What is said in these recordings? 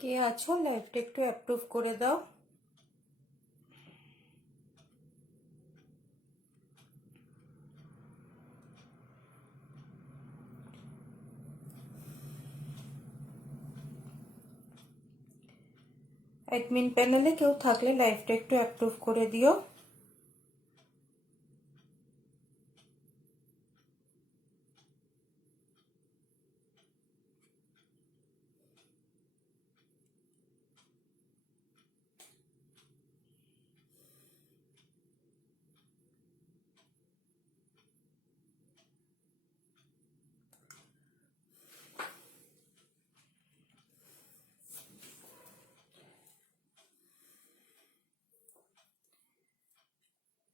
কে আছো লাইভটা একটু অ্যাপ্রুভ করে দাও। অ্যাডমিন প্যানেলে কেউ থাকলে লাইভটা একটু অ্যাপ্রুভ করে দিও।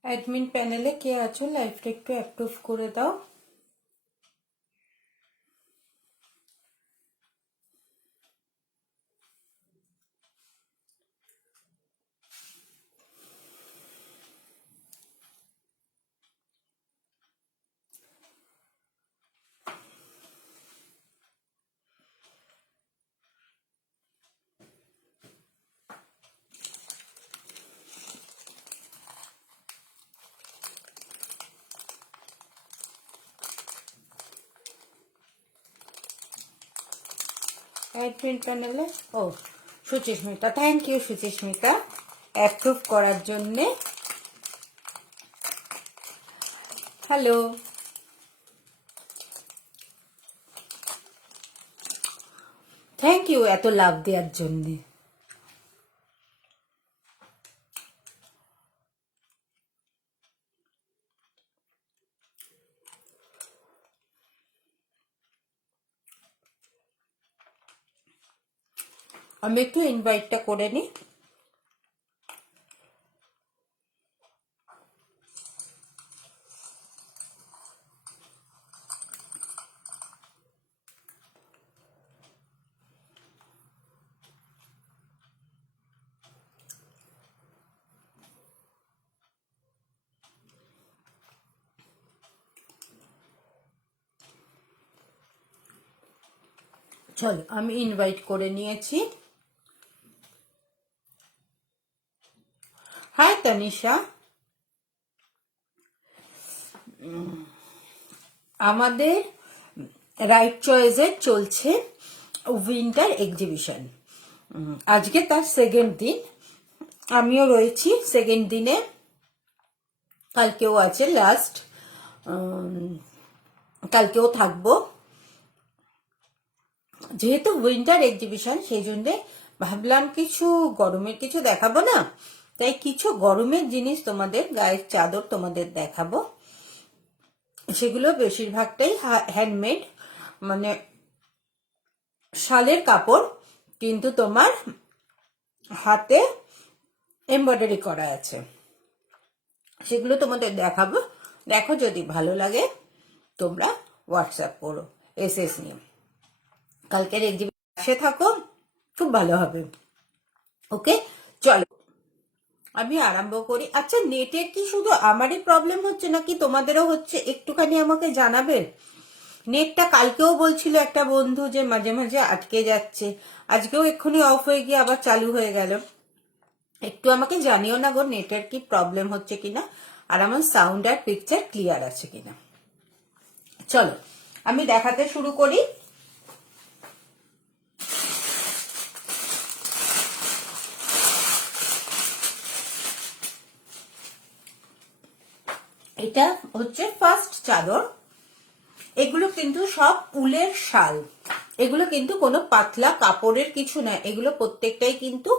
অ্যাডমিন প্যানেলে কে আছো লাইভটা একটু অ্যাপ্রুভ করে দাও। অ্যাডমিন প্যানেলে Suchismita, thank you Suchismita approve করার জন্যে। হ্যালো, থ্যাংক ইউ এত লাভ দেওয়ার জন্যে। আমি একটু ইনভাইটটা করে নিই। চলো, আমি ইনভাইট করে নিয়েছি। হাই তানিশা, আমাদের রাইট চয়েসে চলছে উইন্টার এক্সিবিশন। আজকে তার সেকেন্ড দিন, আমিও রয়েছি সেকেন্ড দিনে, কালকেও আছে লাস্ট, কালকেও থাকবো। যেহেতু উইন্টার এক্সিবিশন সেই জন্য ভাবলাম কিছু গরমের কিছু দেখাবো না, তাই কিছু গরমের জিনিস তোমাদের, গায়ের চাদর তোমাদের দেখাবো। সেগুলো বেশিরভাগটাই হ্যান্ডমেড, মানে শালের কাপড়, কিন্তু তোমার হাতে এমব্রয়ডারি করা আছে। সেগুলো তোমাদের দেখাবো, দেখো যদি ভালো লাগে তোমরা হোয়াটসঅ্যাপ করো এসএস নিয়ে। কালকের এক্সিবিশন আসে থাকো, খুব ভালো হবে। ওকে, চলো আমি আরম্ভ করি। আচ্ছা, নেটের কি শুধু আমারই প্রবলেম হচ্ছে নাকি তোমাদেরও হচ্ছে? একটুখানি আমাকে জানাবে। নেটটা কালকেও বলছিল একটা বন্ধু যে মাঝে মাঝে আটকে যাচ্ছে, আজকেও এক্ষুনি অফ হয়ে গিয়ে আবার চালু হয়ে গেল। একটু আমাকে জানিও না গো, নেটের কি প্রবলেম হচ্ছে কিনা, আর আমার সাউন্ড আর পিকচার ক্লিয়ার আছে কিনা। চলো আমি দেখাতে শুরু করি। এটা হচ্ছে ফার্স্ট চাদর। এগুলো কিন্তু সব উলের শাল, এগুলো কিন্তু কোনো পাতলা কাপড়ের কিছু না, এগুলো প্রত্যেকটাই কিন্তু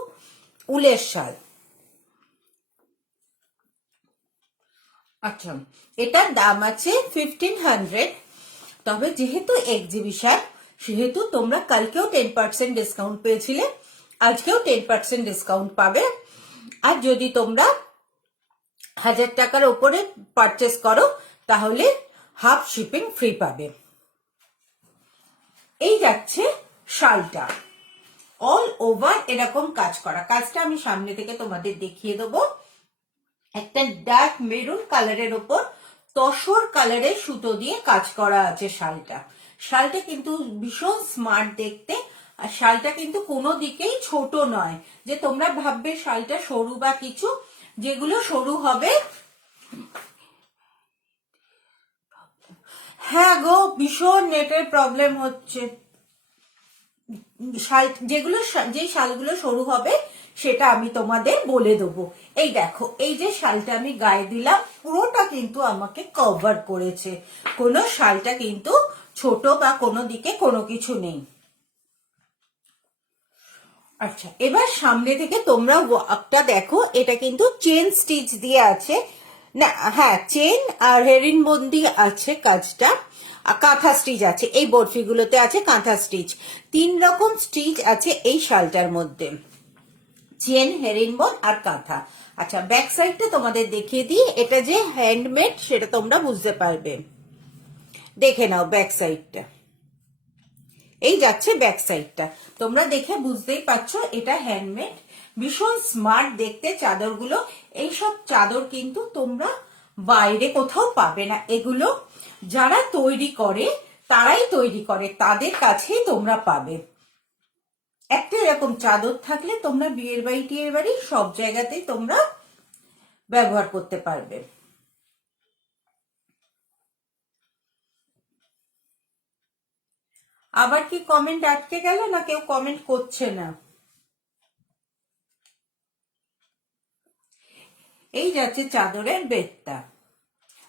উলের শাল। আচ্ছা, এটার দাম আছে 1500। তবে যেহেতু এক্সিবিশন, সেহেতু তোমরা কালকেও 10% ডিসকাউন্ট পেয়েছিলে, আজকেও 10% ডিসকাউন্ট পাবে। আর যদি তোমরা 1000 টাকার উপরে পারচেস করো তাহলে হাফ শিপিং ফ্রি পাবে। এই যাচ্ছে শালটা, অল ওভার এরকম কাজ করা। কাজটা আমি সামনে থেকে তোমাদের দেখিয়ে দেবো। একটা ডার্ক মেরুন কালারের ওপর তসর কালারের সুতো দিয়ে কাজ করা আছে শালটা। শালটা কিন্তু ভীষণ স্মার্ট দেখতে, আর শালটা কিন্তু কোনো দিকেই ছোট নয় যে তোমরা ভাববে শালটা সরু বা কিছু, যেগুলো সরু হবে। হ্যাঁ গো, ভীষণ নেটের প্রবলেম হচ্ছে। শাল যেগুলো, যেই শালগুলো সরু হবে সেটা আমি তোমাদের বলে দেবো। এই দেখো, এই যে শালটা আমি গায়ে দিলাম পুরোটা কিন্তু আমাকে কভার করেছে, কোনো শালটা কিন্তু ছোট বা কোনো দিকে কোনো কিছু নেই। আচ্ছা, এবার সামনে থেকে তোমরা ওয়ার্কটা দেখো, এটা কিন্তু চেন স্টিচ দিয়ে আছে না, হ্যাঁ চেন আর হেরিন বন্দি আছে কাজটা, কাঁথা স্টিচ আছে, এই বরফিগুলোতে আছে কাঁথা স্টিচ, 3 রকম স্টিচ আছে এই শালটার মধ্যে, চেন, হেরিনবোন আর কাঁথা। আচ্ছা, ব্যাক সাইডটা তোমাদের দেখিয়ে দিই, এটা যে হ্যান্ডমেড সেটা তোমরা বুঝতে পারবে। দেখে নাও ব্যাক সাইডটা, এই যাচ্ছে ব্যাক সাইডটা, তোমরা দেখে বুঝতেই পারছো এটা হ্যান্ডমেড। ভীষণ স্মার্ট দেখতে চাদরগুলো। এইসব চাদর কিন্তু তোমরা বাইরে কোথাও পাবে না, এগুলো যারা তৈরি করে তারাই তৈরি করে, তাদের কাছেই তোমরা পাবে। একটা এরকম চাদর থাকলে তোমরা বিয়ের বাড়ি টিয়ের বাড়ি সব জায়গাতেই তোমরা ব্যবহার করতে পারবে। আবার কি কমেন্ট আটকে গেল, না কেউ কমেন্ট করছে না? এই যাচ্ছে চাদরের বেডটা,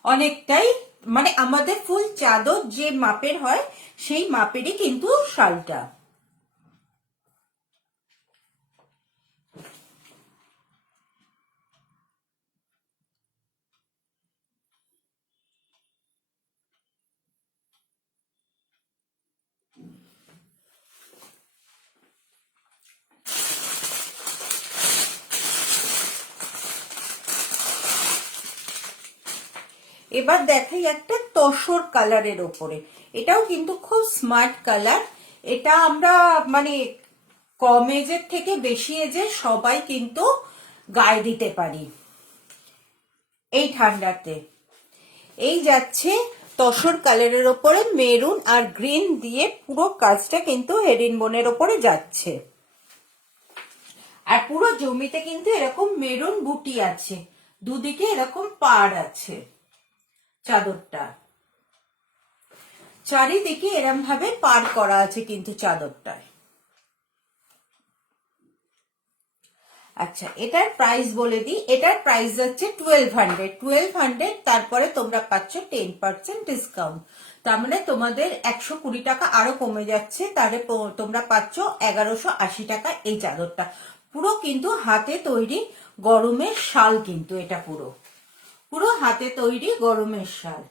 অনেকটাই মানে আমাদের ফুল চাদর যে মাপের হয় সেই মাপেরই কিন্তু শালটা। এবার দেখাই একটা তসর কালারের ওপরে, এটাও কিন্তু খুব স্মার্ট কালার। এটা আমরা মানে কম এজের থেকে বেশি এজের সবাই কিন্তু গায়ে দিতে পারি এই ঠান্ডাতে। এই যাচ্ছে তসর কালারের ওপরে মেরুন আর গ্রিন দিয়ে পুরো কাজটা কিন্তু হেরিন বোনের ওপরে যাচ্ছে, আর পুরো জমিতে কিন্তু এরকম মেরুন বুটি আছে, দুদিকে এরকম পাড় আছে চাদরটা, চারিদিকে এরম ভাবে পার করা আছে কিন্তু চাদরটায়। আচ্ছা, এটার প্রাইস বলে দিই, এটার প্রাইস যাচ্ছে 1200, তারপরে তোমরা পাচ্ছ 10% ডিসকাউন্ট, তার মানে তোমাদের 120 টাকা আরো কমে যাচ্ছে, তাহলে তোমরা পাচ্ছ 1180 টাকা এই চাদরটা। পুরো কিন্তু হাতে তৈরি গরমের শাল, কিন্তু এটা পুরো পুরো হাতে তৈরি গরমের শাল।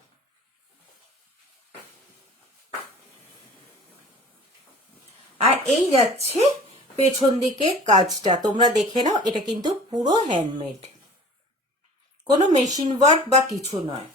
আর এই যাচ্ছে পেছন দিকে কাজটা, তোমরা দেখে নাও, এটা কিন্তু পুরো হ্যান্ডমেড, কোনো মেশিন ওয়ার্ক বা কিছু নয়।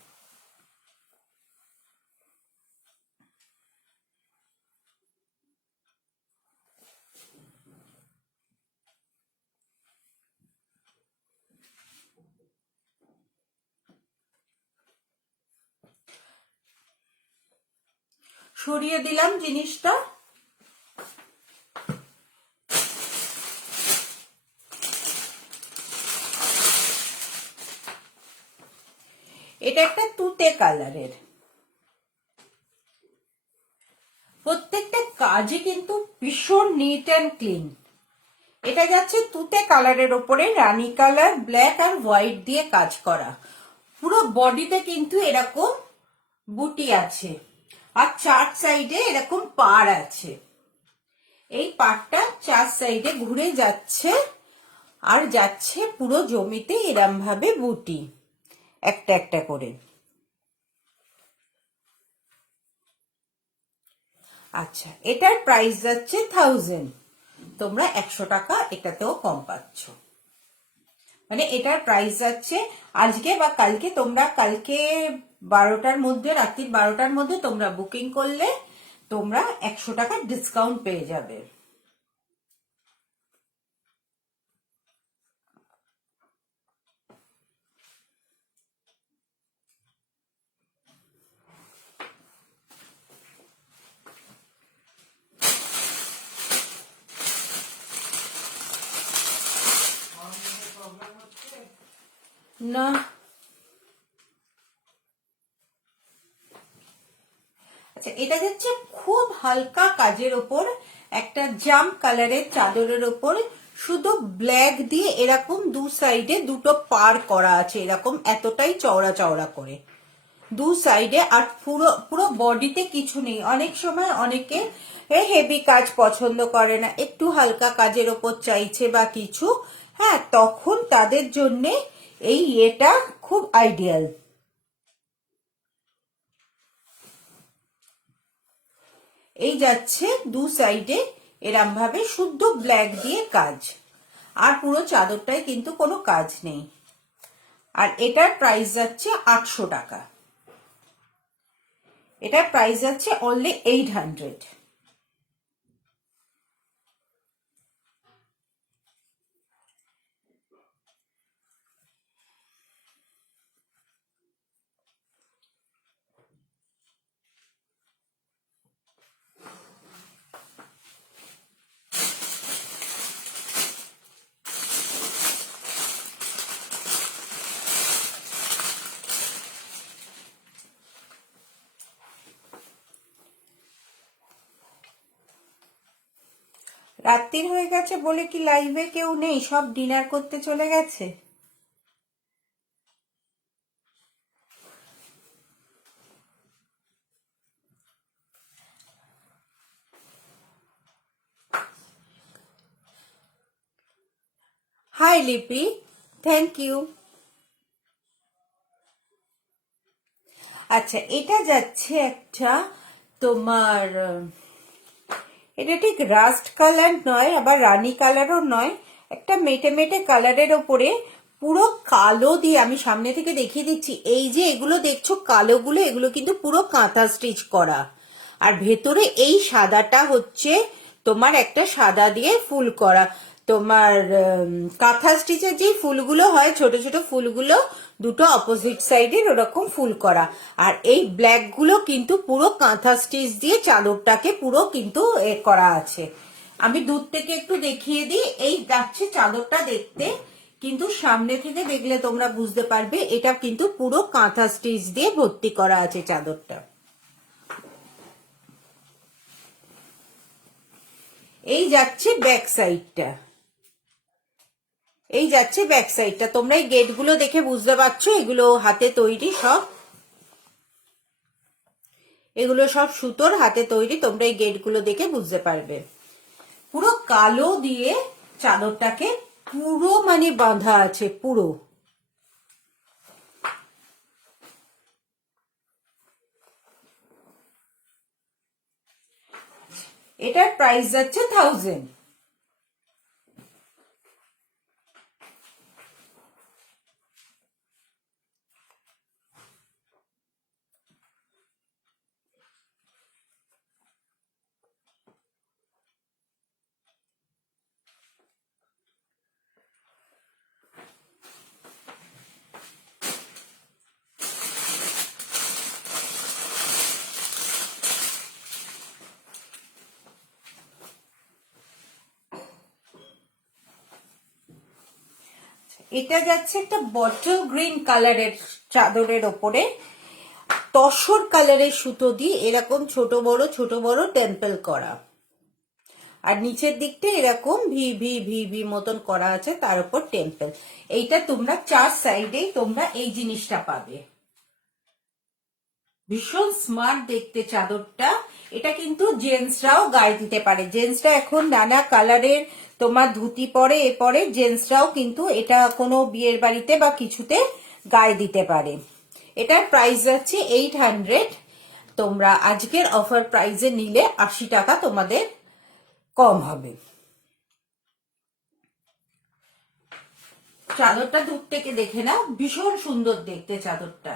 সরিয়ে দিলাম জিনিসটা। এটা একটা তুতে কালারের, প্রত্যেকটা কাজই কিন্তু ভীষণ নিট অ্যান্ড ক্লিন। এটা যাচ্ছে তুতে কালারের ওপরে রানী কালার, ব্ল্যাক আর হোয়াইট দিয়ে কাজ করা, পুরো বডিতে কিন্তু এরকম বুটি আছে, আর 4 সাইডে এরকম পাড় আছে, এই পাড়টা 4 সাইডে ঘুরে যাচ্ছে, আর যাচ্ছে পুরো জমিতে এরম ভাবে বুটি একটা একটা করে। আচ্ছা, এটার প্রাইস যাচ্ছে 1000, তোমরা 100 টাকা এটাতেও কম পাচ্ছ, মানে এটার প্রাইস যাচ্ছে আজকে বা কালকে, তোমরা কালকে 12টার মধ্যে, রাত্রির 12টার মধ্যে তোমরা বুকিং করলে তোমরা 100 টাকা ডিসকাউন্ট পেয়ে যাবে। না, আচ্ছা এটা যাচ্ছে খুব হালকা কাজের ওপর একটা জাম কালারের চাদরের ওপর শুধু ব্ল্যাক দিয়ে এরকম দু সাইডে দুটো পার করা আছে, এরকম এতটাই চওড়া চওড়া করে দু সাইডে। আর পুরো পুরো বডিতে কিছু নেই। অনেক সময় অনেকে হেভি কাজ পছন্দ করে না, একটু হালকা কাজের ওপর চাইছে বা কিছু, হ্যাঁ, তখন তাদের জন্য এই এটা খুব আইডিয়াল। এই যাচ্ছে দু সাইডে এরম ভাবে শুদ্ধ ব্ল্যাক দিয়ে কাজ, আর পুরো চাদরটায় কিন্তু কোনো কাজ নেই। আর এটার প্রাইস যাচ্ছে 800 টাকা। এটার প্রাইস যাচ্ছে অনলি 800। রাত্রির হয়ে গেছে বলে কি লাইভে কেউ নেই? সব ডিনার করতে চলে গেছে। হাই লিপি, থ্যাংক ইউ। আচ্ছা এটা যাচ্ছে একটা তোমার, এটা ঠিক রাস্ট কালার নয় আবার রানী কালারও নয়, একটা মেটে মেটে কালারের ওপরে পুরো কালো দিয়ে, আমি সামনে থেকে দেখিয়ে দিচ্ছি, এই যে এগুলো দেখছো কালোগুলো, এগুলো কিন্তু পুরো কাঁথা স্টিচ করা। আর ভেতরে এই সাদাটা হচ্ছে তোমার একটা সাদা দিয়ে ফুল করা। তোমার কাঁথা স্টিচের যে ফুলগুলো হয় ছোট ছোট ফুলগুলো, দুটো অপোজিট সাইডের ওরকম ফুল করা। আর এই ব্ল্যাক গুলো কিন্তু পুরো কাঁথা স্টিচ দিয়ে চাদরটাকে পুরো কিন্তু করা আছে। আমি দূর থেকে একটু দেখিয়ে দিই। এই যাচ্ছে চাদরটা দেখতে, কিন্তু সামনে থেকে দেখলে তোমরা বুঝতে পারবে এটা কিন্তু পুরো কাঁথা স্টিচ দিয়ে ভর্তি করা আছে চাদরটা। এই যাচ্ছে ব্যাক সাইডটা, এই যাচ্ছে ব্যাক সাইডটা। তোমরা এই গেট গুলো দেখে বুঝতে পারছো এগুলো হাতে তৈরি সব, এগুলো সব সুতোর হাতে তৈরি। তোমরা এই গেট গুলো দেখে বুঝতে পারবে। পুরো কালো দিয়ে চাদরটাকে পুরো মানে বাঁধা আছে পুরো। এটার প্রাইস যাচ্ছে 1000। এটা যাচ্ছে একটা বটল গ্রিন কালারের চাদরের ওপরে তসর কালারের সুতো দিয়ে এরকম ছোট বড় টেম্পল করা। আর নিচের দিকটা এরকম ভি ভি ভি ভি মতন করা আছে, তার উপর টেম্পল। এইটা তোমরা চার সাইডেই তোমরা এই জিনিসটা পাবে। ভীষণ স্মার্ট দেখতে চাদরটা। এটা কিন্তু জেন্টসরাও গায়ে দিতে পারে। জেন্টসরা এখন নানা কালারের তোমার ধুতি পরে এ পরে, জেন্টসরাও কিন্তু এটা কোনো বিয়ের বাড়িতে বা কিছুতে গায়ে দিতে পারে। এটার প্রাইস যাচ্ছে 800। তোমরা আজকের অফার প্রাইসে নিলে 80 টাকা তোমাদের কম হবে। চাদরটা দূর থেকে দেখে নাও, ভীষণ সুন্দর দেখতে চাদরটা।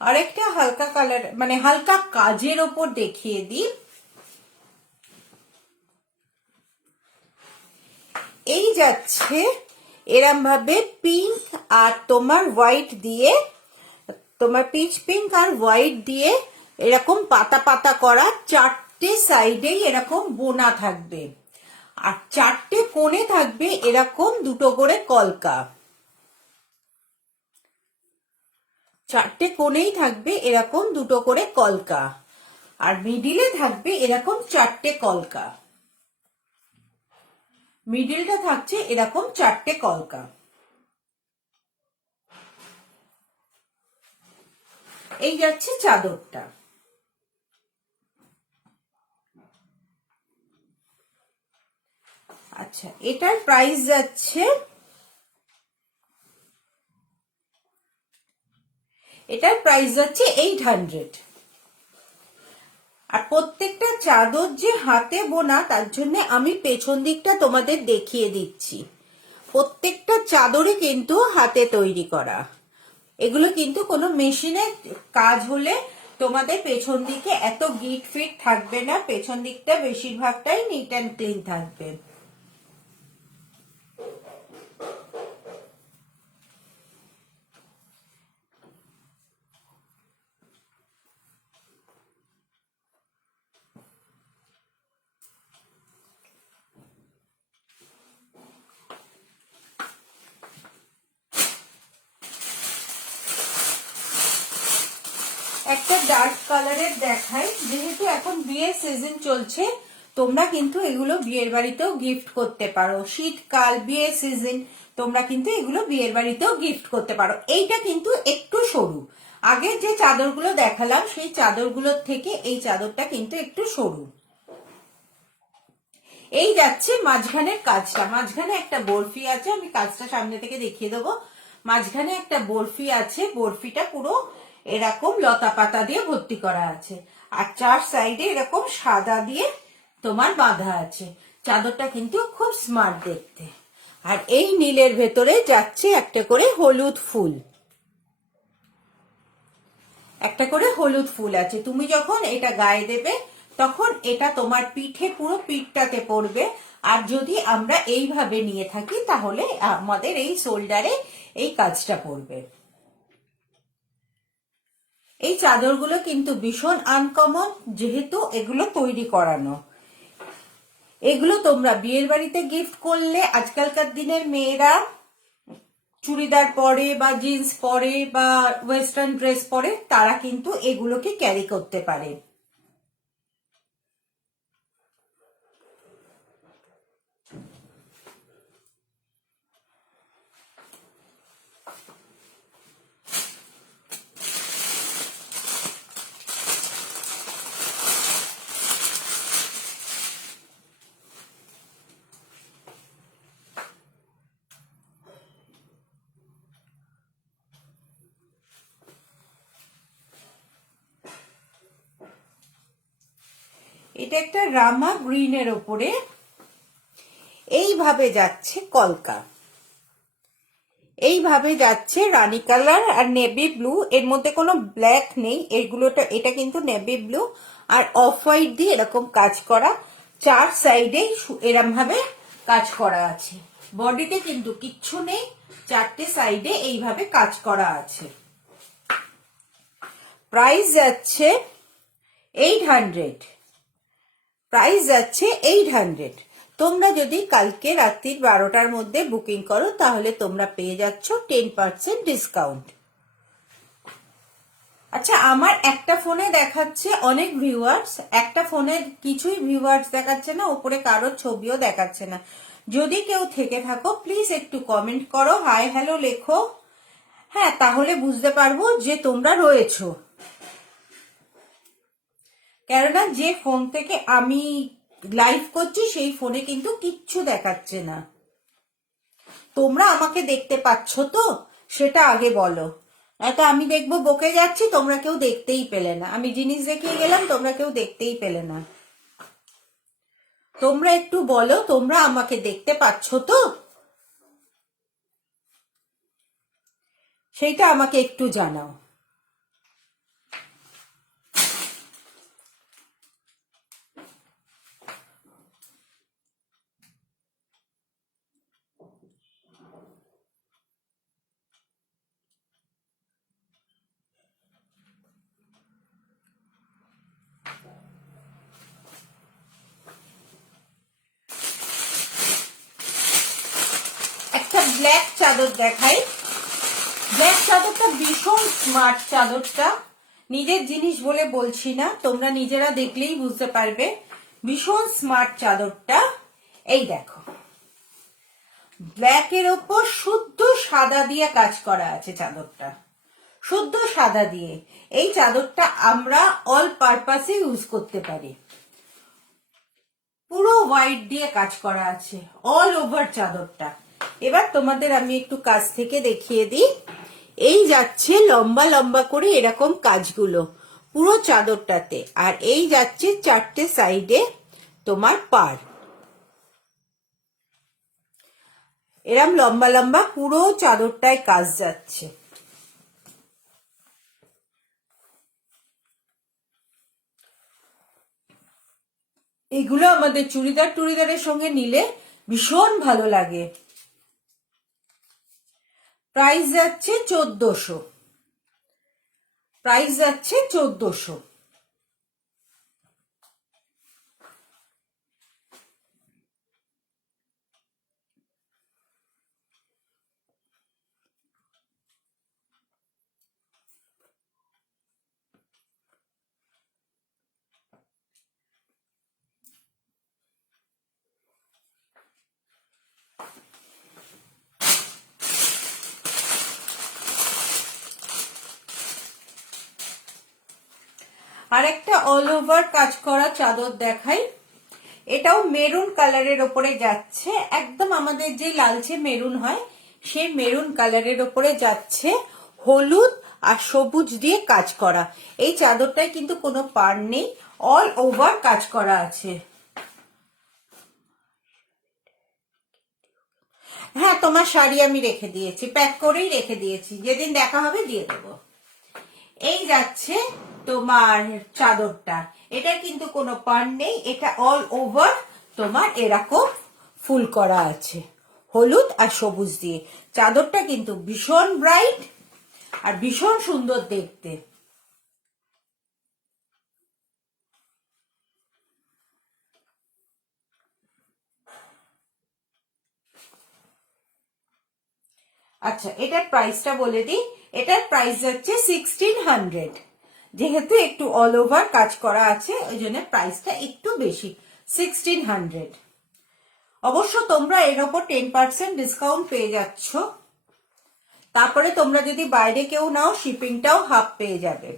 আরেকটা হালকা কালার মানে হালকা কাজের ওপর দেখিয়ে দিই। এই যাচ্ছে এরম ভাবে পিঙ্ক আর তোমার হোয়াইট দিয়ে, তোমার পিচ পিঙ্ক আর হোয়াইট দিয়ে এরকম পাতা পাতা করা, চারটে সাইডেই এরকম বোনা থাকবে, আর চারটে কোণে থাকবে এরকম দুটো করে কলকা, চারটে কোণেই থাকবে এরকম দুটো করে কলকা, আর মিডিলে থাকবে এরকম চারটে কলকা, মিডিলটা থাকছে এরকম চারটে কলকা। এই যাচ্ছে চাদরটা। আচ্ছা, এটার প্রাইস যাচ্ছে, এটার প্রাইস যাচ্ছে 800। আর প্রত্যেকটা চাদর যে হাতে বোনা তার জন্য আমি পেছন দিকটা তোমাদের দেখিয়ে দিচ্ছি। প্রত্যেকটা চাদরে কিন্তু হাতে তৈরি করা, এগুলো কিন্তু কোনো মেশিনে কাজ হলে তোমাদের পেছন দিকে এত গিট ফিট থাকবে না, পেছন দিকটা বেশিরভাগটাই নিট অ্যান্ড ক্লিন থাকবে। একটা ডার্ক কালারের দেখাই, যেহেতু এখন বিয়ের সিজন চলছে, তোমরা কিন্তু এগুলো বিয়ের বাড়িতেও গিফট করতে পারো। শীতকাল, বিয়ের সিজন, তোমরা কিন্তু এগুলো বিয়ের বাড়িতেও গিফট করতে পারো। এইটা কিন্তু একটু সরু, আগের যে চাদরগুলো দেখালাম সেই চাদরগুলোর থেকে এই চাদরটা কিন্তু একটু সরু। এই যাচ্ছে মাঝখানের কাজটা, মাঝখানে একটা বরফি আছে, আমি কাজটা সামনে থেকে দেখিয়ে দেবো। মাঝখানে একটা বরফি আছে, বরফিটা পুরো এরকম লতা পাতা দিয়ে ভর্তি করা আছে, আর চার সাইডে এরকম সাদা দিয়ে তোমার বাঁধা আছে। চাদরটা কিন্তু খুব স্মার্ট দেখতে। আর এই নীলের ভেতরে যাচ্ছে একটা করে হলুদ ফুল, একটা করে হলুদ ফুল আছে। তুমি যখন এটা গায়ে দেবে তখন এটা তোমার পিঠে, পুরো পিঠটাতে পড়বে। আর যদি আমরা এইভাবে নিয়ে থাকি তাহলে আমাদের এই শোল্ডারে এই কাজটা পড়বে। এই চাদরগুলো কিন্তু ভীষণ আনকমন, যেহেতু এগুলো তৈরি করানো। এগুলো তোমরা বিয়ের বাড়িতে গিফট করলে, আজকালকার দিনের মেয়েরা চুড়িদার পরে বা জিন্স পরে বা ওয়েস্টার্ন ড্রেস পরে, তারা কিন্তু এগুলোকে ক্যারি করতে পারে। এটা একটা রামা গ্রিনের ওপরে এইভাবে যাচ্ছে কলকা, এইভাবে যাচ্ছে রানী কালার আর নেভি ব্লু, এর মধ্যে কোনো ব্ল্যাক নেই, এগুলোটা, এটা কিন্তু নেভি ব্লু আর অফ হোয়াইট দিয়ে এরকম কাজ করা, চার সাইডে এরম ভাবে কাজ করা আছে। বডিতে কিন্তু কিচ্ছু নেই, চারটে সাইডে এইভাবে কাজ করা আছে। প্রাইস যাচ্ছে 800, প্রাইস যাচ্ছে 800। তোমরা যদি কালকে রাত্রির 12টার মধ্যে বুকিং করো তাহলে তোমরা পেয়ে যাচ্ছ 10% ডিসকাউন্ট। আচ্ছা, আমার একটা ফোনে দেখাচ্ছে অনেক ভিউয়ার্স, একটা ফোনে কিছুই ভিউয়ার্স দেখাচ্ছে না, উপরে কারোর ছবিও দেখাচ্ছে না। যদি কেউ থেকে থাকো প্লিজ একটু কমেন্ট করো, হাই হ্যালো লেখো, হ্যাঁ, তাহলে বুঝতে পারবো যে তোমরা রয়েছো। কেননা যে ফোন থেকে আমি লাইভ করছি সেই ফোনে কিন্তু কিচ্ছু দেখাচ্ছে না। তোমরা আমাকে দেখতে পাচ্ছ তো, সেটা আগে বলো। এটা আমি দেখবো বকে যাচ্ছি, তোমরা কেউ দেখতেই পেলে না, আমি জিনিস দেখিয়ে গেলাম, তোমরা কেউ দেখতেই পেলে না। তোমরা একটু বলো তোমরা আমাকে দেখতে পাচ্ছ তো, সেইটা আমাকে একটু জানাও। ব্ল্যাক চাদর দেখাই। ব্ল্যাক চাদরটা ভীষণ স্মার্ট চাদরটা, নিজের জিনিস বলে বলছি না, তোমরা নিজেরা দেখলেই বুঝতে পারবে ভীষণ স্মার্ট চাদরটা। এই দেখো, ব্ল্যাকের ওপর শুদ্ধ সাদা দিয়ে কাজ করা আছে চাদরটা, শুদ্ধ সাদা দিয়ে। এই চাদরটা আমরা অল পারপাসে ইউজ করতে পারি। পুরো হোয়াইট দিয়ে কাজ করা আছে অল ওভার চাদরটা। এবার তোমাদের আমি একটু কাছ থেকে দেখিয়ে দিই। এই যাচ্ছে লম্বা লম্বা করে এরকম কাজগুলো পুরো চাদরটাতে, আর এই যাচ্ছে চারটে সাইডে তোমার পার, এরম লম্বা লম্বা পুরো চাদরটায় কাজ যাচ্ছে। এগুলো আমাদের চুড়িদার টুড়িদারের সঙ্গে নিলে ভীষণ ভালো লাগে। প্রাইস যাচ্ছে 1400, প্রাইস যাচ্ছে 1400। আর একটা অল ওভার কাজ করা চাদর দেখাই। এটাও মেরুন কালারের ওপরে যাচ্ছে, একদম আমাদের যে লালচে মেরুন হয় সেই মেরুন কালারের ওপরে যাচ্ছে, হলুদ আর সবুজ দিয়ে কাজ করা। এই চাদরটায় কিন্তু কোনো পার নেই, অল ওভার কাজ করা আছে। হ্যাঁ, তোমার শাড়ি আমি রেখে দিয়েছি, প্যাক করেই রেখে দিয়েছি, যেদিন দেখা হবে দিয়ে দেবো। এই যাচ্ছে তোমার চাদরটা, এটা কিন্তু কোনো পার নেই, এটা অল ওভার তোমার এরকম ফুল করা আছে হলুদ আর সবুজ দিয়ে। চাদরটা কিন্তু ভীষণ ব্রাইট আর ভীষণ সুন্দর দেখতে। আচ্ছা, এটার প্রাইসটা বলে দিই। এটার প্রাইস যাচ্ছে 1600, যেহেতু একটু অল ওভার কাজ করা আছে ওই জন্য প্রাইসটা একটু বেশি, 1600। অবশ্য তোমরা এর ওপর 10% ডিসকাউন্ট পেয়ে যাচ্ছ। তারপরে তোমরা যদি বাইরে কেউ নাও শিপিংটাও হাফ পেয়ে যাবে।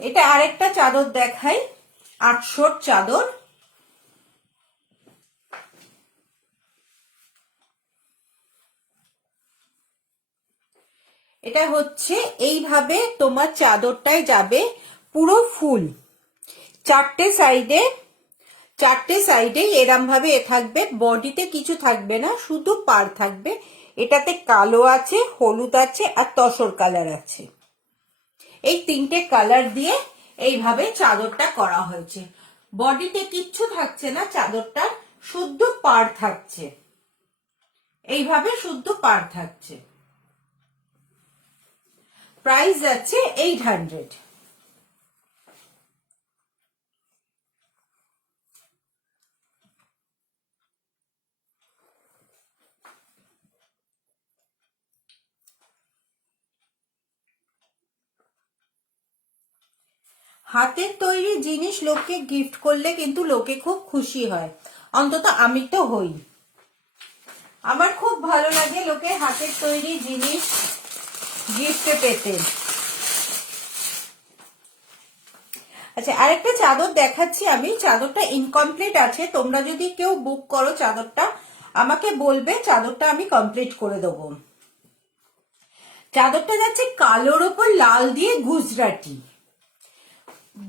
এটা আরেকটা চাদর দেখাই, 800 চাদর। এটা হচ্ছে এইভাবে তোমার চাদরটায় যাবে পুরো ফুল, চারটে সাইডে এরম ভাবে থাকবে, বডিতে কিছু থাকবে না, শুধু পার থাকবে। এটাতে কালো আছে, হলুদ আছে আর তসর কালার আছে। এই তিনটে কালার দিয়ে এইভাবে চাদরটা করা হয়েছে। বডিতে কিচ্ছু থাকছে না, চাদরটা শুদ্ধ পার থাকছে, এইভাবে শুদ্ধ পার থাকছে। প্রাইস যাচ্ছে 800। হাতের তৈরি জিনিস লোককে গিফট করলে কিন্তু লোকে খুব খুশি হয়, অন্তত আমি তো হই। আমার খুব ভালো লাগে লোকে হাতের তৈরি জিনিস গিফটে পেতে। আচ্ছা, আরেকটা চাদর দেখাচ্ছি আমি, চাদরটা ইনকমপ্লিট আছে, তোমরা যদি কেউ বুক করো চাদরটা আমাকে বলবে, চাদরটা আমি কমপ্লিট করে দেবো। চাদরটা যাচ্ছে কালোর ওপর লাল দিয়ে গুজরাটি,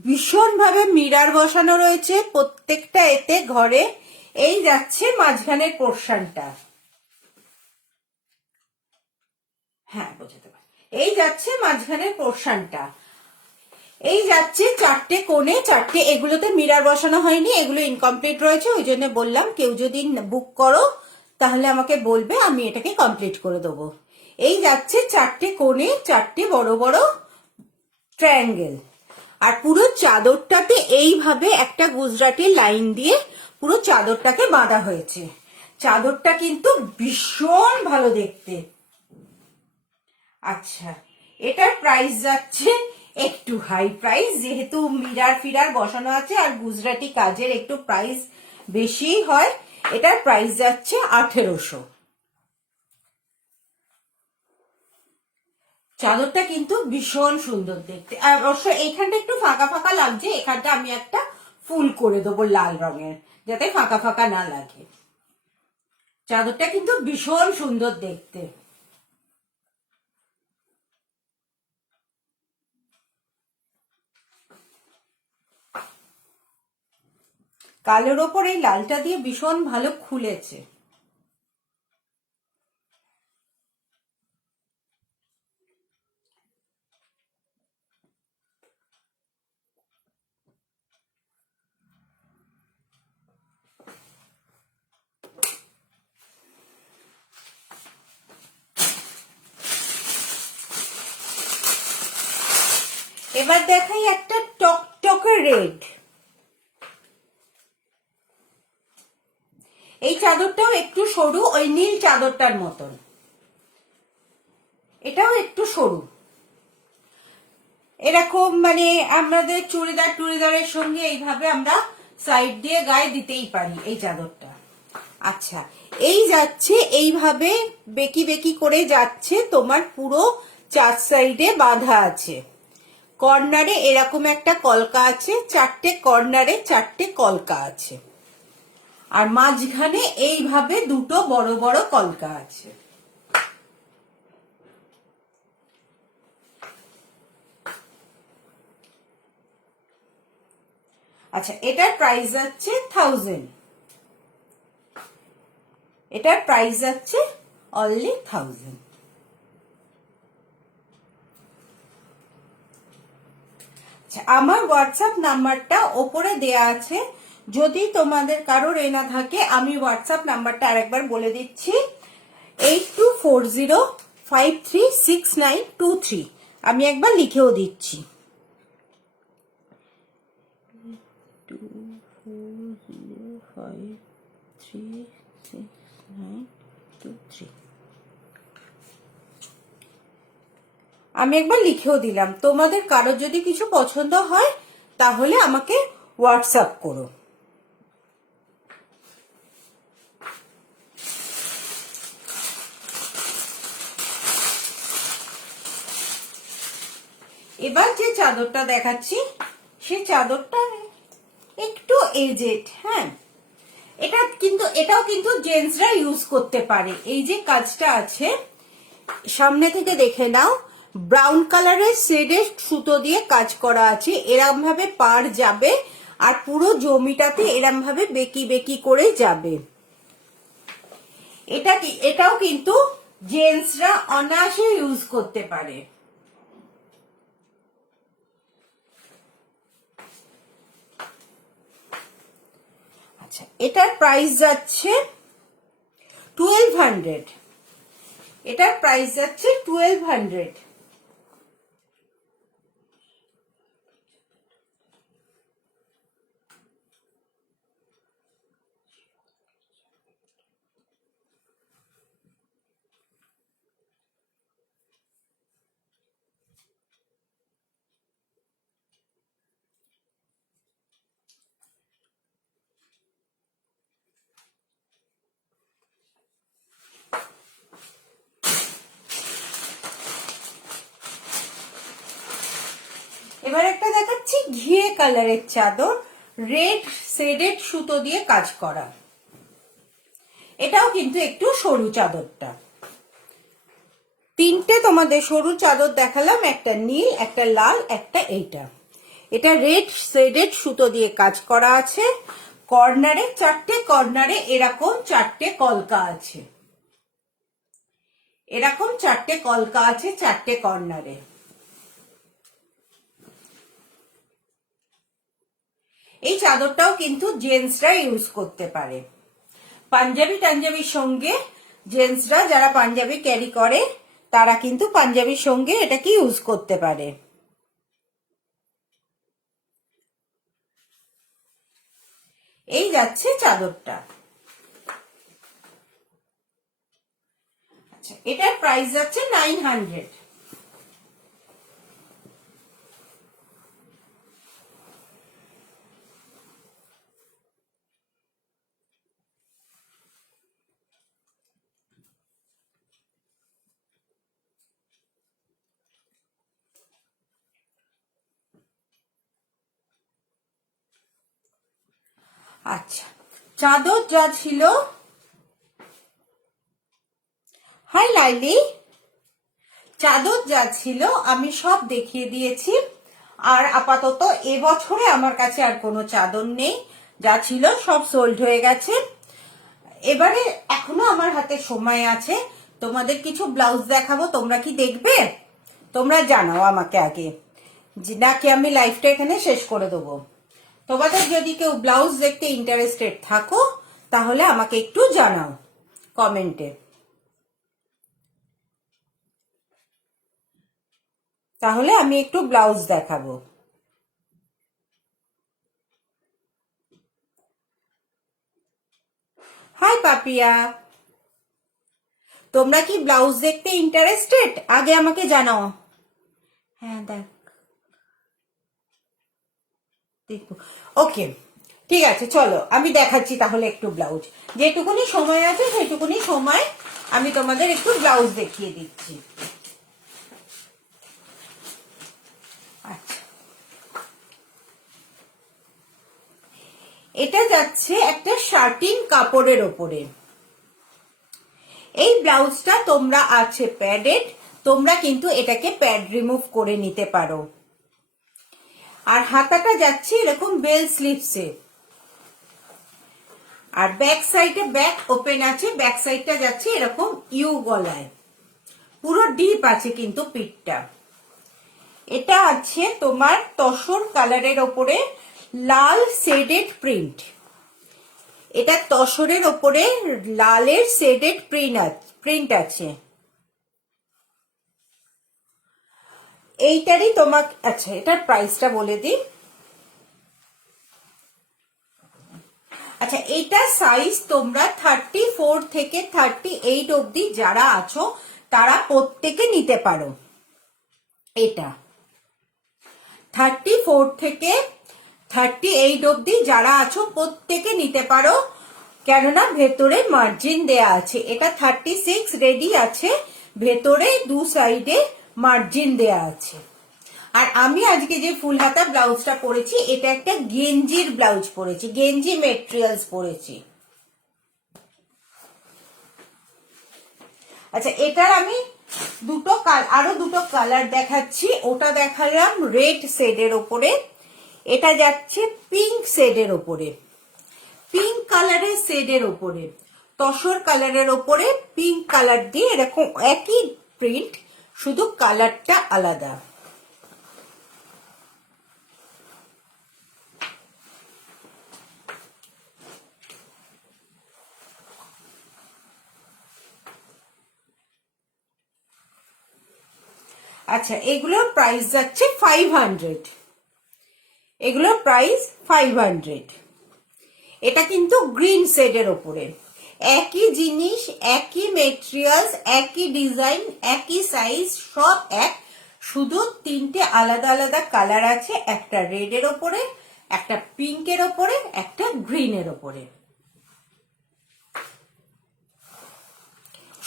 ভীষণ ভাবে মিরার বসানো রয়েছে প্রত্যেকটা এতে ঘরে। এই যাচ্ছে মাঝখানের পোর্শনটা, হ্যাঁ বোঝাতে পারি, এই যাচ্ছে মাঝখানের পোর্শনটা। এই যাচ্ছে চারটে কোণে, চারটে, এগুলোতে মিরার বসানো হয়নি, এগুলো ইনকমপ্লিট রয়েছে, ওই জন্য বললাম কেউ যদি বুক করো তাহলে আমাকে বলবে, আমি এটাকে কমপ্লিট করে দেবো। এই যাচ্ছে চারটে কোণে, চারটে বড় বড় ট্রায়াঙ্গেল। আর পুরো চাদরটাতে এইভাবে একটা গুজরাটি লাইন দিয়ে পুরো চাদরটাকে বাঁধা হয়েছে। চাদরটা কিন্তু ভীষণ ভালো দেখতে। আচ্ছা, এটার প্রাইস যাচ্ছে একটু হাই প্রাইস, যেহেতু মিরার ফিরার বসানো আছে আর গুজরাটি কাজের একটু প্রাইস বেশি হয়। এটার প্রাইস যাচ্ছে 1800। চাদরটা কিন্তু ভীষণ সুন্দর দেখতে। অবশ্য এইখানটা একটু ফাঁকা ফাঁকা লাগছে, এখানটা আমি একটা ফুল করে দেবো লাল রঙের, যাতে ফাঁকা ফাঁকা না লাগে। চাদরটা কিন্তু ভীষণ সুন্দর দেখতে। কালোর ওপর এই লালটা দিয়ে ভীষণ ভালো খুলেছে। এবার দেখাই একটা টকটকে রেড। এই চাদরটাও একটু সরু, ওই নীল চাদরটার মতন। এটাও একটু সরু, এরকম মানে আমাদের চুড়িদারের সঙ্গে এইভাবে আমরা সাইড দিয়ে গায়ে দিতেই পারি এই চাদরটা। আচ্ছা, এই যাচ্ছে এইভাবে বেকি বেকি করে যাচ্ছে, তোমার পুরো চার সাইডে বাঁধা আছে। কর্নারে এরকম একটা কলকা আছে, চারটে কর্নারে চারটে কলকা আছে, আর মাঝখানে এইভাবে দুটো বড় বড় কলকা আছে। আচ্ছা, এটার প্রাইস যাচ্ছে 1000। এটার প্রাইস যাচ্ছে অনলি 1000। আচ্ছা, আমার হোয়াটসঅ্যাপ নাম্বারটা ওপরে দেয়া আছে, যদি তোমাদের কারোর এ না থাকে আমি হোয়াটসঅ্যাপ নাম্বারটা আরেকবার বলে দিচ্ছি, 8240536923। আমি একবার লিখেও দিচ্ছি, 8240536923। আমি একবার লিখেও দিলাম। তোমাদের কারোর যদি কিছু পছন্দ হয় তাহলে আমাকে হোয়াটসঅ্যাপ করো। এবার যে চাদরটা দেখাচ্ছি সেই চাদরটা একটু এজেড। হ্যাঁ, এটাও কিন্তু জেন্টসরা ইউজ করতে পারে। এই যে কাজটা আছে সামনে থেকে দেখে নাও, ব্রাউন কালারের শেডের সুতো দিয়ে কাজ করা আছে, এরম ভাবে পার যাবে আর পুরো জমিটাতে এরম ভাবে বেকি বেকি করে যাবে। এটাও কিন্তু জেন্টসরা অনায়াসে ইউজ করতে পারে। আচ্ছা, এটার প্রাইস যাচ্ছে 1200। এটার প্রাইস যাচ্ছে 1200। এবার একটা দেখাচ্ছি ঘিয়ে কালারের চাদর, রেড শেডেড সুতো দিয়ে কাজ করা। এটাও কিন্তু একটু সরু চাদরটা। তিনটে তোমাদের সরু চাদর দেখালাম, একটা নীল, একটা লাল, একটা এইটা। এটা রেড শেডেড সুতো দিয়ে কাজ করা আছে। কর্নারে চারটে কর্নারে এরকম চারটে কলকা আছে, এরকম চারটে কলকা আছে চারটে কর্নারে। এই চাদরটাও কিন্তু জেন্টসরা ইউজ করতে পারে। পাঞ্জাবির সঙ্গে জেন্টসরা যারা পাঞ্জাবি ক্যারি করে তারা কিন্তু পাঞ্জাবির সঙ্গে এটাকে ইউজ করতে পারে। এই যাচ্ছে চাদরটা। আচ্ছা, এটার প্রাইস যাচ্ছে 900। আচ্ছা, চাদর যা ছিল, হাই লাইলি, চাদর যা ছিল আমি সব দেখিয়ে দিয়েছি। আর আপাতত এবছরে আমার কাছে আর কোনো চাদর নেই, যা ছিল সব সোল্ড হয়ে গেছে। এবারে এখনো আমার হাতে সময় আছে, তোমাদের কিছু ব্লাউজ দেখাবো, তোমরা কি দেখবে? তোমরা জানাও আমাকে আগে, নাকি আমি লাইফটা এখানে শেষ করে দেবো। তোমাদের যদি কেউ ব্লাউজ দেখতে ইন্টারেস্টেড থাকো তাহলে আমাকে একটু জানাও কমেন্টে, তাহলে আমি একটু ব্লাউজ দেখাবো। হাই পাপিয়া, তোমরা কি ব্লাউজ দেখতে ইন্টারেস্টেড? আগে আমাকে জানাও। হ্যাঁ দেখো, ওকে, ঠিক আছে, চলো আমি দেখাচ্ছি তাহলে একটু ব্লাউজ। যেটুকুনি সময় আছে সেটুকুনি সময় আমি তোমাদের একটু ব্লাউজ দেখিয়ে দিচ্ছি। আচ্ছা, এটা যাচ্ছে একটা শার্টিং কাপড়ের ওপরে। এই ব্লাউজটা তোমরা আছে প্যাডেড, তোমরা কিন্তু এটাকে প্যাড রিমুভ করে নিতে পারো। আর হাতাটা যাচ্ছে এরকম বেল স্লিভসে, আর ব্যাক সাইডে ব্যাক ওপেন আছে, ব্যাক সাইডটা যাচ্ছে এরকম ইউ গলায়, পুরো ডিপ আছে কিন্তু পিঠটা। এটা আছে তোমার তসর কালারের ওপরে লাল শেডেড প্রিন্ট। এটা তসরের ওপরে লালের শেডেড প্রিন্ট আছে। এইটারই তোমাকে, আচ্ছা এটার প্রাইসটা বলে দিই। আচ্ছা, এটা সাইজ তোমরা 34 থেকে 38 অবধি যারা আছো তারা প্রত্যেকে নিতে পারো। এটা 34 থেকে 38 অবধি যারা আছো প্রত্যেকে নিতে পারো, কেননা ভেতরে মার্জিন দেয়া আছে। এটা 36 রেডি আছে, ভেতরে দু সাইডে মার্জিন দেয়া আছে। আর আমি আজকে যে ফুল হাতা ব্লাউজটা পরেছি এটা একটা গেঞ্জির ব্লাউজ পরেছি, গেঞ্জি মেটেরিয়ালস পরেছি। আচ্ছা, এটার আমি আরো দুটো কালার দেখাচ্ছি। ওটা দেখালাম রেড শেডের ওপরে, এটা যাচ্ছে পিঙ্ক শেডের ওপরে, পিঙ্ক কালারের শেডের ওপরে, তসর কালারের ওপরে পিঙ্ক কালার দিয়ে এরকম একই প্রিন্ট, শুধু কালারটা আলাদা। আচ্ছা, এগুলোর প্রাইস যাচ্ছে 500, এগুলোর প্রাইস 500। এটা কিন্তু গ্রিন শেডের ওপরে, একই জিনিস, একই মেটেরিয়ালস, একই ডিজাইন, একই সাইজ, সব এক, শুধু তিনটে আলাদা আলাদা কালার আছে, একটা রেডের ওপরে, একটা পিঙ্কের ওপরে, একটা গ্রিনের ওপরে।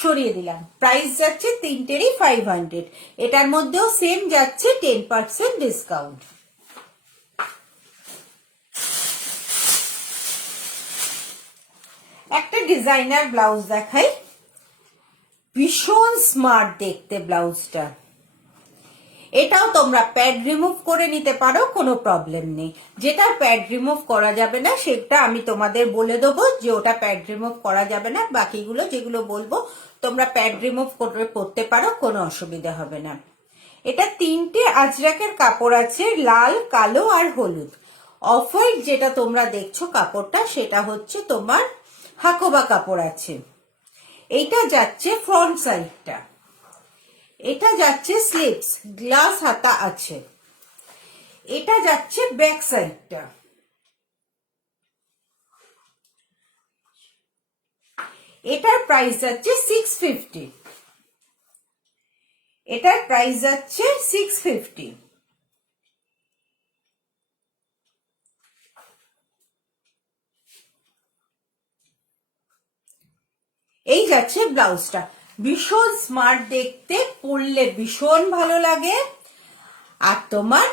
সরিয়ে দিলাম, প্রাইস যাচ্ছে তিনটেরই 500। এটার মধ্যেও সেম যাচ্ছে 10% ডিসকাউন্ট। একটা ডিজাইনার ব্লাউজ দেখাই, ভীষণ স্মার্ট দেখতে ব্লাউজটা। এটাও তোমরা প্যাড রিমুভ করে নিতে পারো, কোনো প্রবলেম নেই। যেটা প্যাড রিমুভ করা যাবে না সেটা আমি তোমাদের বলে দেবো যে ওটা প্যাড রিমুভ করা যাবে না, বাকিগুলো যেগুলো বলবো তোমরা প্যাড রিমুভ করে পরতে পারো, কোনো অসুবিধা হবে না। এটা তিনটে আজরাকের কাপড় আছে, লাল, কালো আর হলুদ। অফ হোয়াইট যেটা তোমরা দেখছো কাপড়টা, সেটা হচ্ছে তোমার হাকোবা কাপড় আছে। এইটা যাচ্ছে ফ্রন্ট সাইডটা, এটা যাচ্ছে স্লিভস, গ্লাস হাতা আছে। এটা যাচ্ছে ব্যাক সাইডটা, এটার প্রাইস যাচ্ছে 650, এটার প্রাইস যাচ্ছে 650। এই যাচ্ছে ব্লাউজটা, ভীষণ স্মার্ট দেখতে, পরলে ভীষণ ভালো লাগে, আর তোমার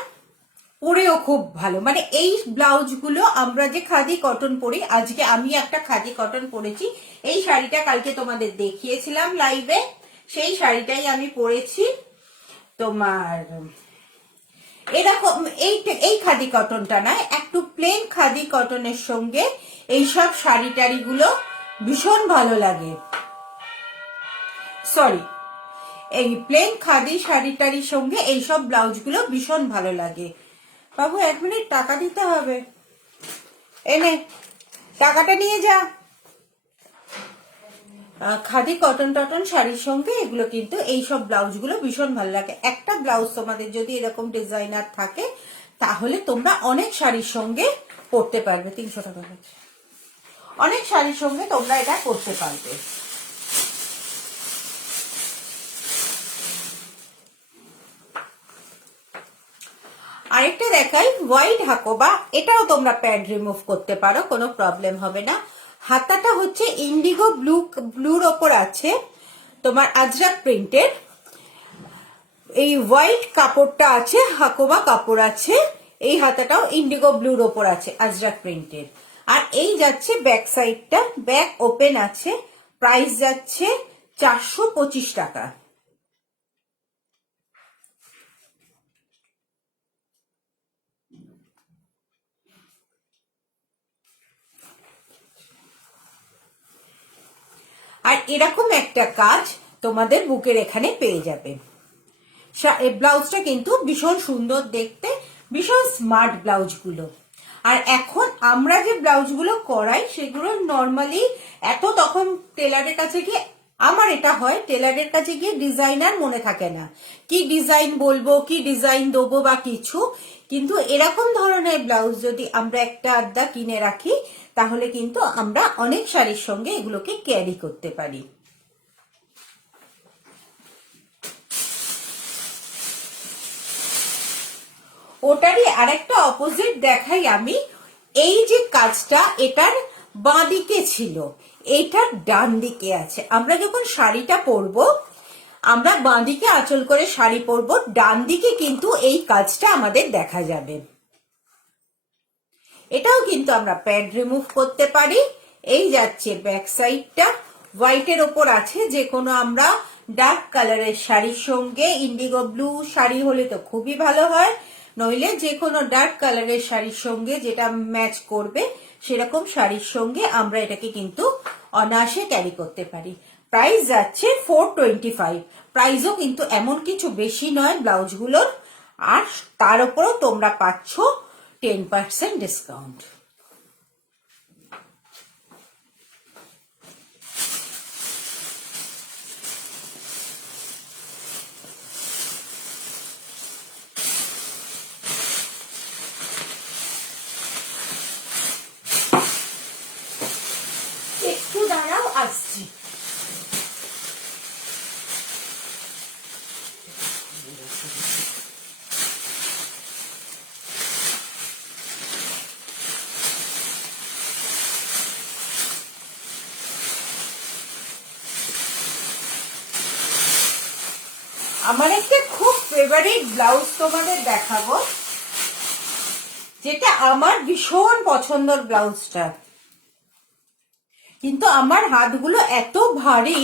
পরেও খুব ভালো। মানে এই ব্লাউজগুলো আমরা যে খাদি কটন পরি, আজকে আমি একটা খাদি কটন পরেছি, এই শাড়িটা কালকে তোমাদের দেখিয়েছিলাম লাইভে, সেই শাড়িটাই আমি পরেছি। তোমার এরকম এই খাদি কটনটা নয়, একটু প্লেন খাদি কটনের সঙ্গে এইসব শাড়ি টাড়িগুলো ভীষণ ভালো লাগে। সরি, এই প্লেন খাদি শাড়ি টাড়ির সঙ্গে এইসব ব্লাউজগুলো ভীষণ ভালো লাগে। বাবু 1 মিনিট, টাকা দিতে হবে, এনে টাকাটা নিয়ে যা। খাদি কটন টটন শাড়ির সঙ্গে এগুলো কিন্তু এইসব ব্লাউজগুলো ভীষণ ভালো লাগে। একটা ব্লাউজ তোমাদের যদি এরকম ডিজাইনার থাকে তাহলে তোমরা অনেক শাড়ির সঙ্গে পরতে পারবে। 300 টাকা, অনেক শাড়ির সঙ্গে তোমরা এটা করতে পারবে। আরেকটা দেখাই, হোয়াইট হাকোবা, এটাও তোমরা প্যাড রিমুভ করতে পারো, কোনো প্রবলেম হবে না। হাতাটা হচ্ছে ইন্ডিগো ব্লুর ওপর আছে তোমার আজরাক প্রিন্টের, এই হোয়াইট কাপড়টা আছে, হাকোবা কাপড় আছে, এই হাতাটাও ইন্ডিগো ব্লুর ওপর আছে আজরাক প্রিন্টের। আর এই যাচ্ছে ব্যাক সাইডটা, ব্যাক ওপেন আছে, প্রাইস যাচ্ছে 425 টাকা। আর এরকম একটা কাজ তোমাদের বুকের এখানে পেয়ে যাবে। ব্লাউজটা কিন্তু ভীষণ সুন্দর দেখতে, ভীষণ স্মার্ট ব্লাউজগুলো। আর এখন আমরা যে ব্লাউজগুলো করাই সেগুলো নর্মালি এত, তখন টেলারের কাছে গিয়ে, আমার এটা হয়, টেলারের কাছে গিয়ে ডিজাইনার মনে থাকে না, কি ডিজাইন বলবো, কি ডিজাইন দেবো বা কিছু। কিন্তু এরকম ধরনের ব্লাউজ যদি আমরা একটা আধটা কিনে রাখি তাহলে কিন্তু আমরা অনেক শাড়ির সঙ্গে এগুলোকে ক্যারি করতে পারি। ওটারই আরেকটা অপোজিট দেখাই আমি। এই যে কাজটা এটার বাঁ দিকে ছিল, এইটার ডান দিকে আছে। আমরা যখন শাড়িটা পরবো, আমরা বাঁ দিকে আঁচল করে শাড়ি পরবো, ডান দিকে কিন্তু এই কাজটা আমাদের দেখা যাবে। এটাও কিন্তু আমরা প্যাড রিমুভ করতে পারি। এই যাচ্ছে ব্যাক সাইডটা, হোয়াইটের ওপর আছে, যে কোনো আমরা ডার্ক কালারের শাড়ির সঙ্গে, ইন্ডিগো ব্লু শাড়ি হলে তো খুবই ভালো হয়, নইলে যে কোনো ডার্ক কালারের শাড়ির সঙ্গে যেটা ম্যাচ করবে সেরকম শাড়ির সঙ্গে আমরা এটাকে কিন্তু অনায়াসে ক্যারি করতে পারি। প্রাইস যাচ্ছে 425, প্রাইসও কিন্তু এমন কিছু বেশি নয় ব্লাউজগুলোর। আর তার উপরও তোমরা পাচ্ছ 10% ডিসকাউন্ট। একটু দাঁড়াও, আসছি। আমার একটা খুব ফেভারিট ব্লাউজ তোমাদের দেখাবো, যেটা আমার ভীষণ পছন্দের ব্লাউজটা, কিন্তু আমার হাতগুলো এত ভারী,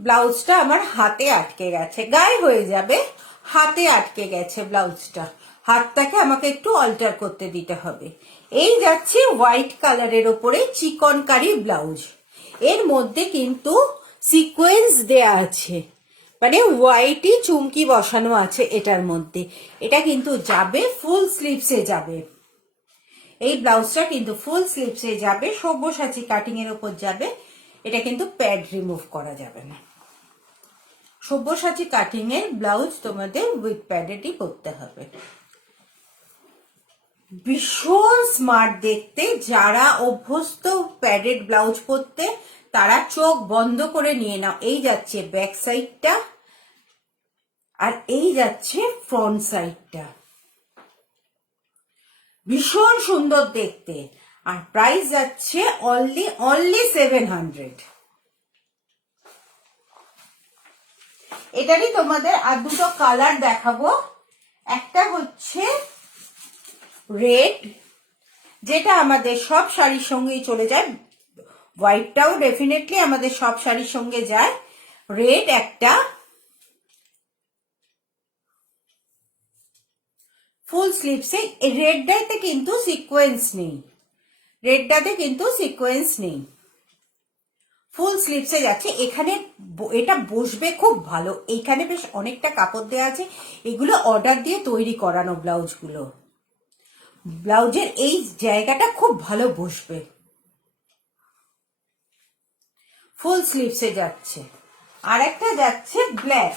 ব্লাউজটা আমার হাতে আটকে গেছে, গায়ে হয়ে যাবে, হাতে আটকে গেছে ব্লাউজটা, হাতটাকে আমাকে একটু অল্টার করতে দিতে হবে। এই যাচ্ছে হোয়াইট কালারের ওপরে চিকনকারি ব্লাউজ, এর মধ্যে কিন্তু সিকোয়েন্স দেয়া আছে, মানে হোয়াইটই চুমকি বসানো আছে এটার মধ্যে। এটা কিন্তু যাবে ফুল স্লিভসে যাবে, এই ব্লাউজটা কিন্তু ফুল স্লিভসে যাবে, সব্যসাচী কাটিং এর উপর যাবে। এটা কিন্তু প্যাড রিমুভ করা যাবে না। সব্যসাচী কাটিং এর ব্লাউজ তোমাদের উইথ প্যাডেডই করতে হবে। ভীষণ স্মার্ট দেখতে, যারা অভ্যস্ত প্যাডেড ব্লাউজ পরতে তারা চোখ বন্ধ করে নিয়ে নাও। এই যাচ্ছে ব্যাক সাইডটা আর এই যাচ্ছে ফ্রন্ট সাইডটা, ভীষণ সুন্দর দেখতে। আর প্রাইস যাচ্ছে অনলি 700। এটারই তোমাদের আর দুটো কালার দেখাবো। একটা হচ্ছে রেড, যেটা আমাদের সব শাড়ির সঙ্গেই চলে যায়, হোয়াইটটাও ডেফিনেটলি আমাদের সব শাড়ির সঙ্গে যায়। রেড একটা, ফুল স্লিভসে। রেডটাতে কিন্তু সিকোয়েন্স নেই, রেডটাতে কিন্তু সিকোয়েন্স নেই, ফুল স্লিভসে যাচ্ছে। এখানে এটা বসবে খুব ভালো, এইখানে বেশ অনেকটা কাপড় দেওয়া আছে, এগুলো অর্ডার দিয়ে তৈরি করানো ব্লাউজগুলো। ব্লাউজের এই জায়গাটা খুব ভালো বসবে, ফুল স্লিভসে যাচ্ছে। আর একটা যাচ্ছে ব্ল্যাক,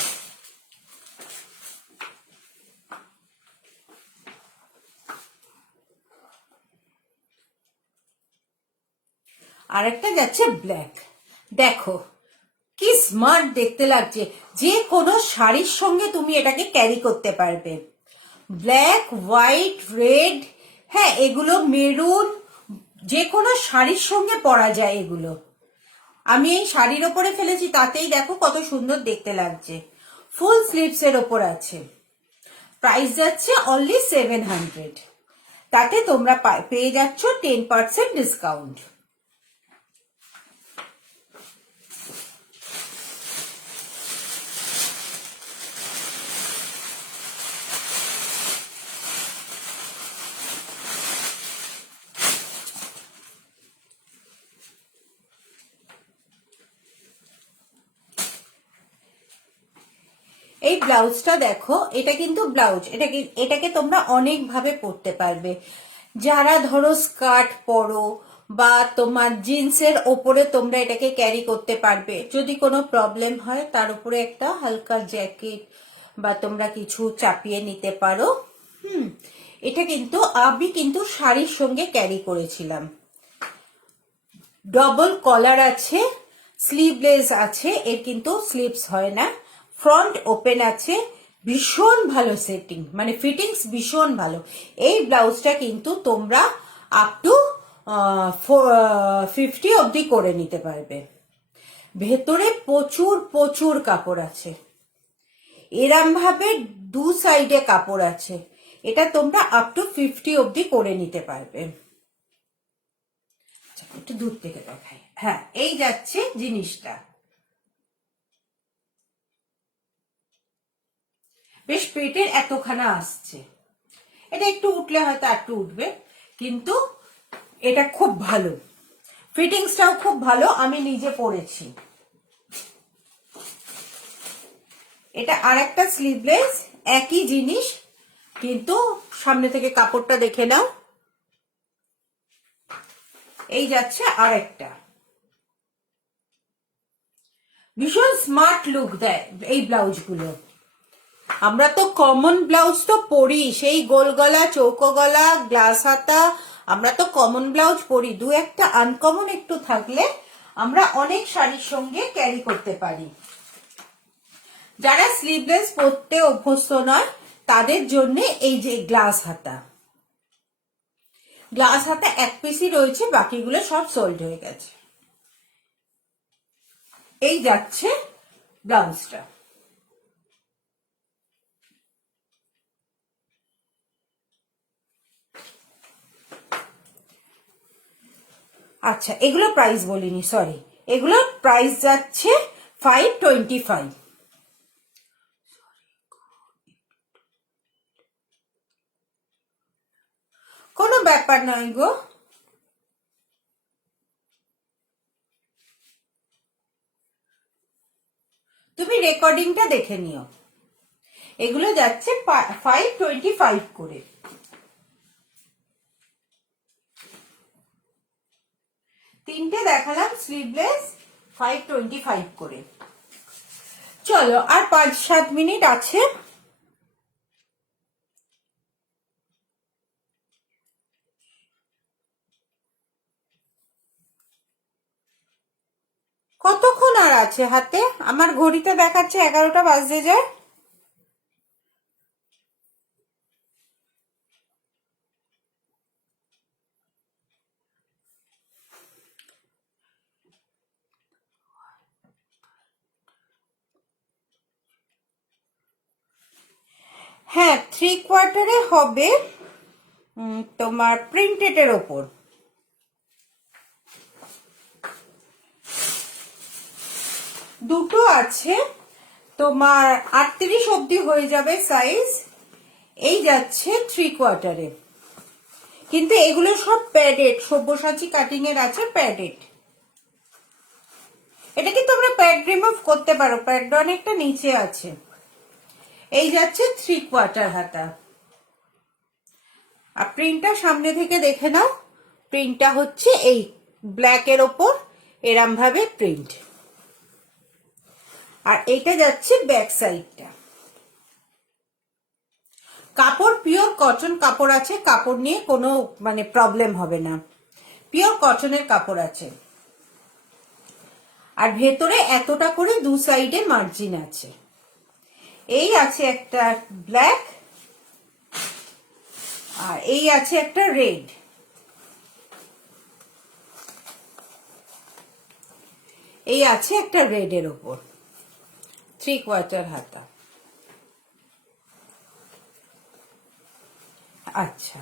আর একটা যাচ্ছে ব্ল্যাক। দেখো কি স্মার্ট দেখতে লাগছে, যে কোনো শাড়ির সঙ্গে তুমি এটাকে ক্যারি করতে পারবে। ব্ল্যাক, হোয়াইট, রেড, হ্যাঁ এগুলো মেরুন, যে কোনো শাড়ির সঙ্গে পরা যায় এগুলো। আমি এই শাড়ির ওপরে ফেলেছি, তাতেই দেখো কত সুন্দর দেখতে লাগছে। ফুল স্লিভস এর ওপর আছে। প্রাইস যাচ্ছে অনলি 700। তাতে তোমরা পেয়ে যাচ্ছ 10% ডিসকাউন্ট। এই ব্লাউজটা দেখো, এটা কিন্তু ব্লাউজ, এটাকে তোমরা অনেক ভাবে পরতে পারবে। যারা ধরো স্কার্ট পরো বা তোমার জিন্সের ওপরে তোমরা এটাকে ক্যারি করতে পারবে। যদি কোনো প্রবলেম হয় তার উপরে একটা হালকা জ্যাকেট বা তোমরা কিছু চাপিয়ে নিতে পারো। এটা কিন্তু আমি কিন্তু শাড়ির সঙ্গে ক্যারি করেছিলাম। ডবল কলার আছে, স্লিভলেস আছে, এর কিন্তু স্লিভস হয় না, ফ্রন্ট ওপেন আছে, ভীষণ ভালো সেটিং, মানে ফিটিংস ভীষণ ভালো। এই ব্লাউজটা কিন্তু তোমরা আপ টু 50 অবধি করে নিতে পারবে। ভেতরে প্রচুর প্রচুর কাপড় আছে, এরম ভাবে দু সাইডে কাপড় আছে। এটা তোমরা আপ টু 50 অবধি করে নিতে পারবে। একটু দূর থেকে দেখাই। হ্যাঁ, এই যাচ্ছে জিনিসটা, বেশ পেটের এতখানা আসছে। এটা একটু উঠলে হয়তো একটু উঠবে, কিন্তু এটা খুব ভালো, ফিটিংসটাও খুব ভালো, আমি নিজে পরেছি। এটা আর একটা স্লিভলেস, একই জিনিস, কিন্তু সামনে থেকে কাপড়টা দেখে নাও। এই যাচ্ছে আর একটা, ভীষণ স্মার্ট লুক দেয় এই ব্লাউজগুলো। আমরা তো কমন ব্লাউজ তো পরি, সেই গোল গলা, চৌকো গলা, গ্লাস হাতা, আমরা তো কমন ব্লাউজ পরি। দু একটা আনকমন একটু থাকলে আমরা অনেক শাড়ির সঙ্গে ক্যারি করতে পারি। যারা স্লিভলেস পরতে অভ্যস্ত নয় তাদের জন্য এই যে গ্লাস হাতা, গ্লাস হাতা এক পিসই রয়েছে, বাকিগুলো সব সোল্ড হয়ে গেছে। এই যাচ্ছে ব্লাউজটা। আচ্ছা, এগুলো প্রাইস বলিনি, সরি, এগুলো প্রাইস যাচ্ছে 525। কোনো ব্যাপার নয় গো, তুমি রেকর্ডিংটা দেখে নিও। এগুলো যাচ্ছে 525 করে। তিনটে দেখালাম স্লিভলেস, 525 করে। চলো আর 5-7 মিনিট আছে। আছে হাতে? আমার ঘড়িতে দেখাচ্ছে 11টা বাজতে যায়। হ্যাঁ, 3/4 হবে তোমার প্রিন্টেডের ওপর। দুটো আছে তোমার 38 অবধি হয়ে যাবে সাইজ। এই যাচ্ছে 3/4, কিন্তু এগুলো সব প্যাডেড, সব্যসাচী কাটিং এর আছে প্যাডেড। এটা কি তোমরা প্যাড রিমুভ করতে পারো, প্যাডটা অনেকটা নিচে আছে। এই যাচ্ছে 3/4 হাতা। আর প্রিন্টটা সামনে থেকে দেখে নাও, প্রিন্টটা হচ্ছে এই ব্ল্যাকের ওপর এরম ভাবে প্রিন্ট। আর এইটা যাচ্ছে ব্যাক সাইডটা। কাপড় পিওর কটন কাপড় আছে, কাপড় নিয়ে কোনো মানে প্রবলেম হবে না, পিওর কটনের কাপড় আছে। আর ভেতরে এতটা করে দু সাইডে মার্জিন আছে। এই আছে একটা ব্ল্যাক, আর এই আছে একটা রেড। এই আছে একটা রেডের ওপর 3/4 হাতা। আচ্ছা,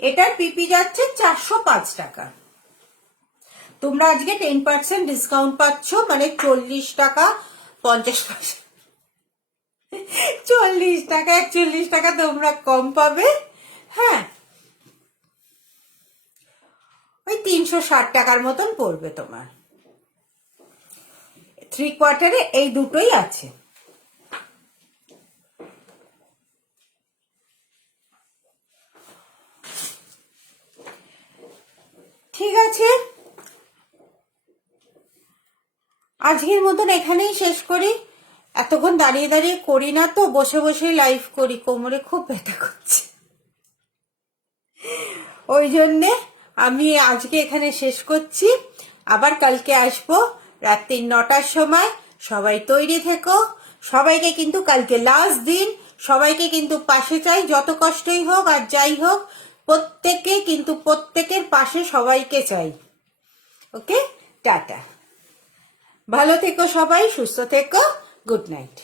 এটার পিপি যাচ্ছে 405 টাকা। তোমরা আজকে 10% ডিসকাউন্ট পাচ্ছ, মানে 40 টাকা 50 পয়সা, 40 টাকা 41 টাকা তোমরা কম পাবে। হ্যাঁ, ওই 360 টাকার মতন পড়বে তোমার। 3/4 এই দুটোই আছে। ঠিক আছে, আজকের মতন এখানেই শেষ করি। এতক্ষণ দাঁড়িয়ে দাঁড়িয়ে করি না তো, বসে বসেই লাইভ করি, কোমরে খুব ব্যথা করছে, ওই জন্যে আমি আজকে এখানে শেষ করছি। আবার কালকে আসবো রাত্রি 9টার সময়। সবাই তৈরি থেকো। সবাইকে কিন্তু কালকে লাস্ট দিন, সবাইকে কিন্তু পাশে চাই, যত কষ্টই হোক আর যাই হোক, প্রত্যেকে কিন্তু প্রত্যেকের পাশে সবাইকে চাই। ওকে, টাটা, ভালো থেকো সবাই, সুস্থ থেকো, গুড নাইট।